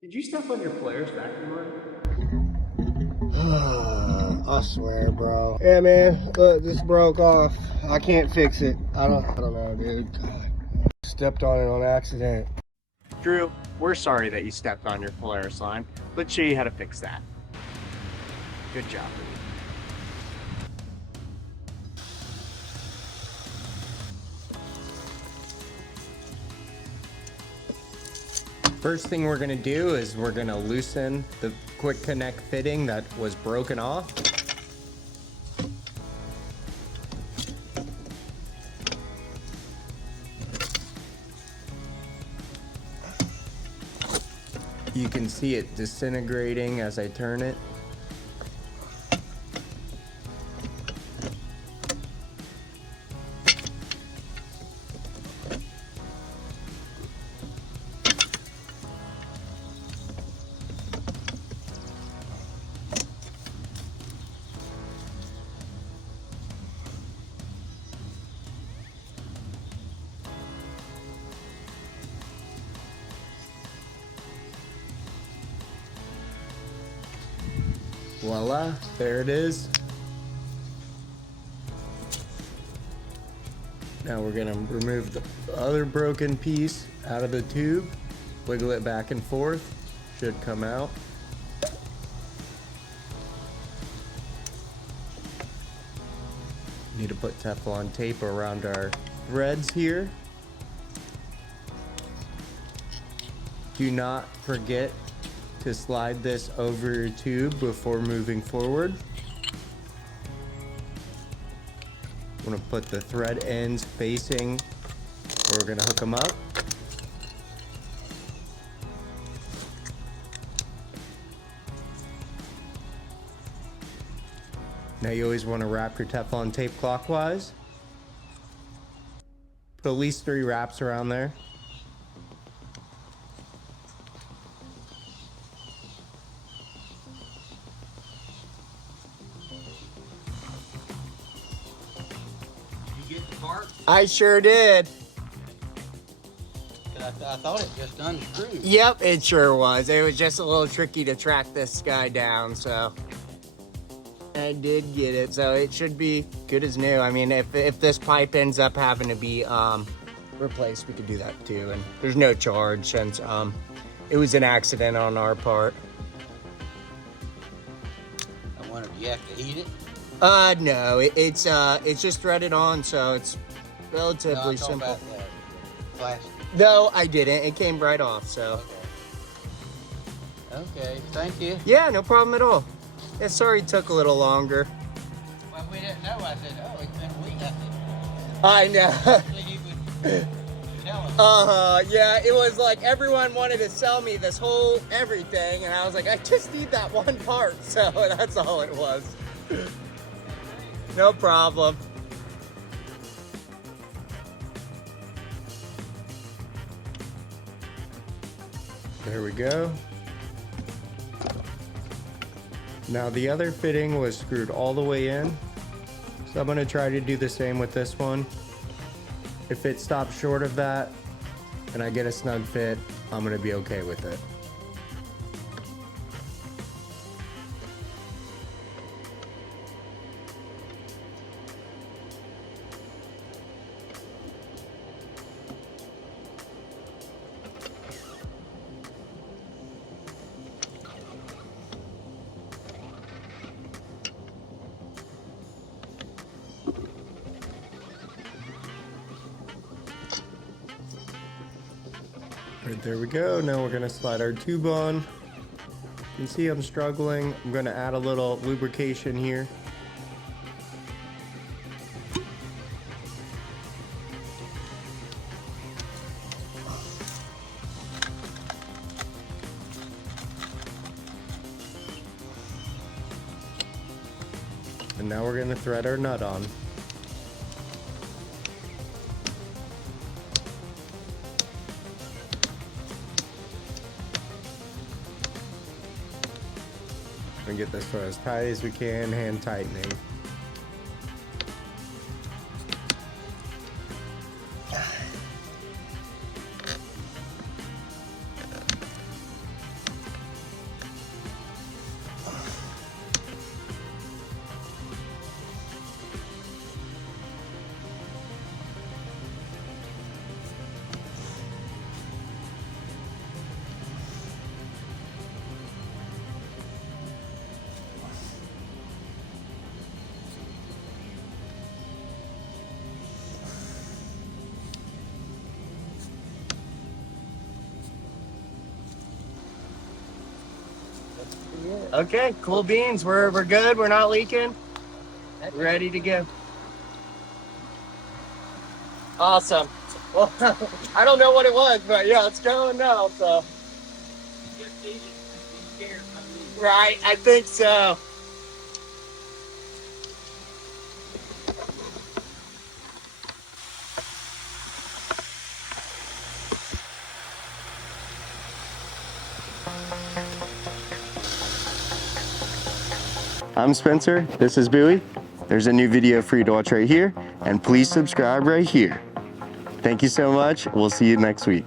Did you step on your Polaris vacuum run? I swear, bro. Yeah, man. Look, this broke off. I can't fix it. I don't know, dude. God. Stepped on it on accident. Drew, we're sorry that you stepped on your Polaris line. Let's show you how to fix that. Good job. First thing we're gonna do is we're gonna loosen the quick connect fitting that was broken off. You can see it disintegrating as I turn it. Voila, there it is. Now we're gonna remove the other broken piece out of the tube, wiggle it back and forth, should come out. Need to put Teflon tape around our threads here. Do not forget to slide this over your tube before moving forward. I'm gonna put the thread ends facing where we're gonna hook them up. Now you always want to wrap your Teflon tape clockwise. Put at least 3 wraps around there. I sure did. I thought it just unscrewed. Yep, it sure was. It was just a little tricky to track this guy down, so I did get it. So it should be good as new. I mean, if this pipe ends up having to be replaced, we could do that too. And there's no charge since it was an accident on our part. I wonder if you have to heat it. No, it's just threaded on, so it's relatively simple. About that plastic. No, I didn't. It came right off, so. Okay, thank you. Yeah, no problem at all. Yeah, sorry it took a little longer. Well, we didn't know. I said, oh, it's been a week. I know. Usually you would tell us. Yeah, it was like everyone wanted to sell me this whole everything, and I was like, I just need that one part, so that's all it was. No problem. There we go. Now the other fitting was screwed all the way in, so I'm going to try to do the same with this one. If it stops short of that and I get a snug fit, I'm going to be okay with it. Right, there we go. Now we're gonna slide our tube on. You can see I'm struggling. I'm gonna add a little lubrication here. And now we're gonna thread our nut on. And get this one as tight as we can, hand tightening. Okay, cool beans. We're good. We're not leaking. Ready to go. Awesome. Well, I don't know what it was, but yeah, it's going now. So. Right, I think so. I'm Spencer, this is Bowie. There's a new video for you to watch right here, and please subscribe right here. Thank you so much, we'll see you next week.